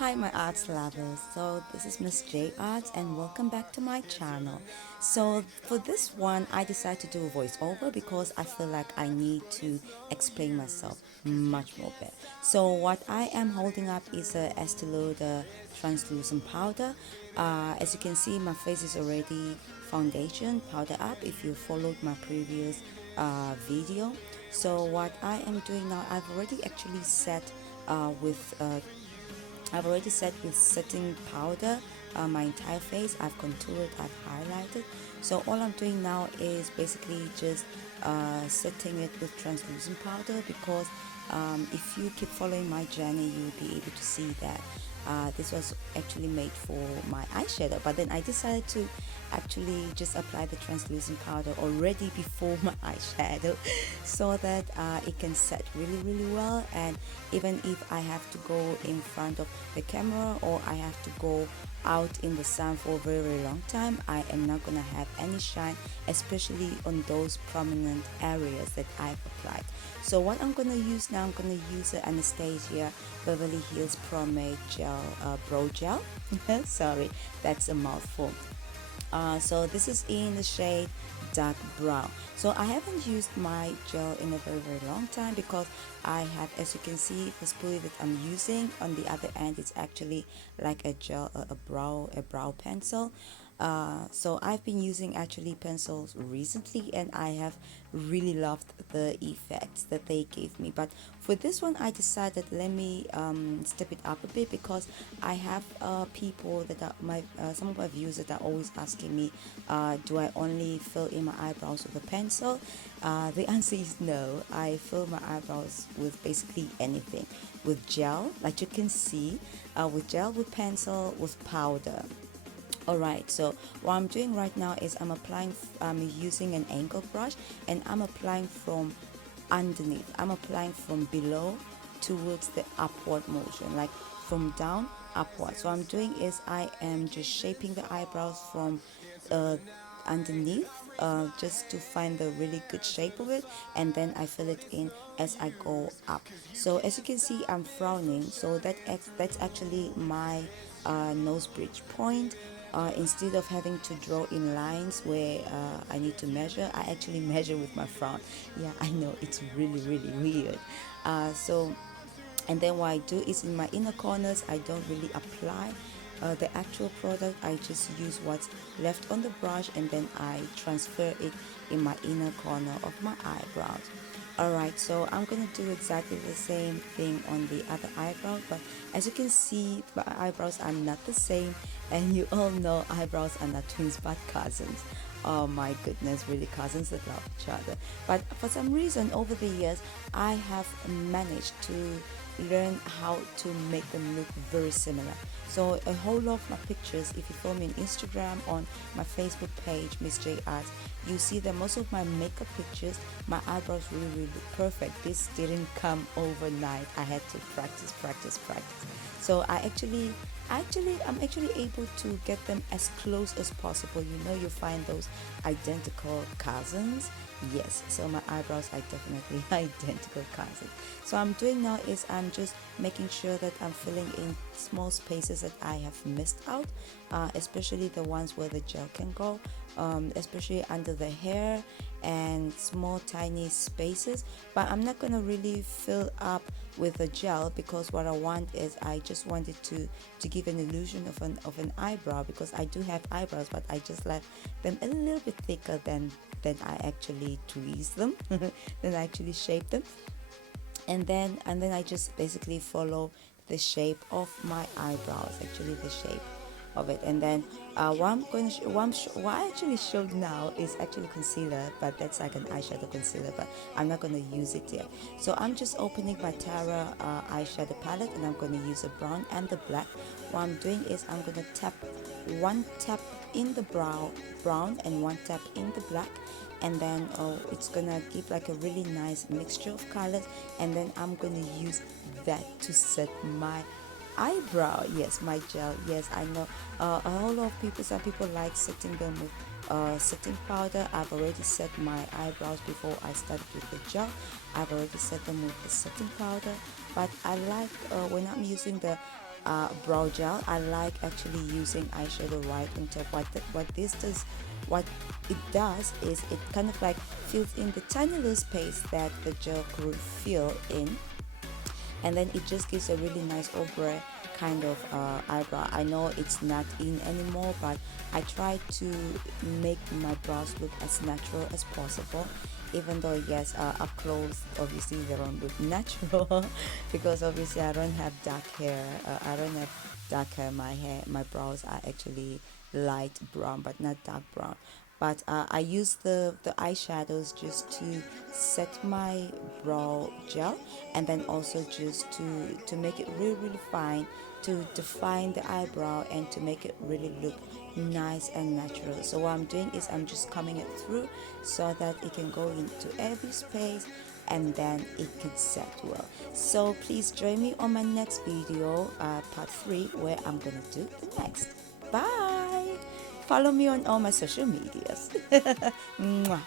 Hi my arts lovers, so this is Miss J Arts and welcome back to my channel. So for this one I decided to do a voiceover because I feel like I need to explain myself much more better. So what I am holding up is a Estee Lauder translucent powder. As you can see, my face is already foundation powder up if you followed my previous video. So what I am doing now, I've already set with setting powder my entire face. I've contoured, I've highlighted. So all I'm doing now is basically just setting it with translucent powder because if you keep following my journey, you'll be able to see that this was actually made for my eyeshadow. But then I decided to actually just apply the translucent powder already before my eyeshadow so that it can set really well. And even if I have to go in front of the camera or I have to go out in the sun for a very long time, I am not gonna have any shine, especially on those prominent areas that I've applied. So what I'm gonna use now, I'm gonna use the Anastasia Beverly Hills Pormade gel, brow gel. Sorry, that's a mouthful. So this is in the shade dark brown. So I haven't used my gel in a very long time because I have, as you can see, the spoolie that I'm using on the other end, it's actually like a gel, a brow pencil. So I've been using actually pencils recently and I have really loved the effects that they gave me. But for this one I decided let me step it up a bit because I have people that are some of my viewers that are always asking me, do I only fill in my eyebrows with a pencil? The answer is no. I fill my eyebrows with basically anything, with gel like you can see, with gel, with pencil, with powder. Alright, so what I'm doing right now is I'm using an angle brush and I'm applying from underneath. I'm applying from below towards the upward motion, like from down upward. So what I'm doing is I am just shaping the eyebrows from uh, underneath, just to find the really good shape of it, and then I fill it in as I go up. So as you can see, I'm frowning, so that's actually my nose bridge point. Instead of having to draw in lines where I need to measure, I actually measure with my frown. Yeah, I know it's really weird. So and then what I do is in my inner corners I don't really apply the actual product. I just use what's left on the brush and then I transfer it in my inner corner of my eyebrows. Alright, so I'm gonna do exactly the same thing on the other eyebrow, but as you can see, my eyebrows are not the same, and you all know eyebrows are not twins but cousins. Oh my goodness, really cousins that love each other. But for some reason over the years I have managed to learn how to make them look very similar. So a whole lot of my pictures, if you follow me on Instagram, on my Facebook page, Miss J Arts, you see that most of my makeup pictures, my eyebrows really look perfect. This didn't come overnight. I had to practice. So I'm actually able to get them as close as possible. You know, you find those identical cousins. Yes, so my eyebrows are definitely identical cousins. So I'm doing now is I'm just making sure that I'm filling in small spaces that I have missed out, especially the ones where the gel can go, especially under the hair and small tiny spaces. But I'm not gonna really fill up with the gel because what I want is I just wanted to give an illusion of an eyebrow, because I do have eyebrows but I just left them a little bit thicker than I actually tweeze them, than I actually shape them. And then I just basically follow the shape of my eyebrows, actually the shape of it. And then what I actually showed now is actually concealer, but that's like an eyeshadow concealer, but I'm not going to use it yet. So I'm just opening my Tara eyeshadow palette and I'm going to use the brown and the black. What I'm doing is I'm going to tap one tap in the brown and one tap in the black, and then it's gonna give like a really nice mixture of colors, and then I'm gonna use that to set my eyebrow. Yes, my gel. Yes, I know a whole lot of people, some people like setting them with setting powder. I've already set my eyebrows before I started with the gel. I've already set them with the setting powder, but I like when I'm using the brow gel. I like actually using eyeshadow right on top. What it does is it kind of like fills in the tiny little space that the gel could fill in, and then it just gives a really nice ombre kind of eyebrow. I know it's not in anymore, but I try to make my brows look as natural as possible, even though yes, up close obviously they don't look natural because obviously I don't have dark hair. I don't have dark hair. My brows are actually light brown but not dark brown. But I use the eyeshadows just to set my brow gel, and then also just to make it really really fine, to define the eyebrow and to make it really look nice and natural. So what I'm doing is I'm just coming it through so that it can go into every space and then it can set well. So please join me on my next video, part 3, where I'm gonna do the next. Bye. Follow me on all my social medias. Mwah.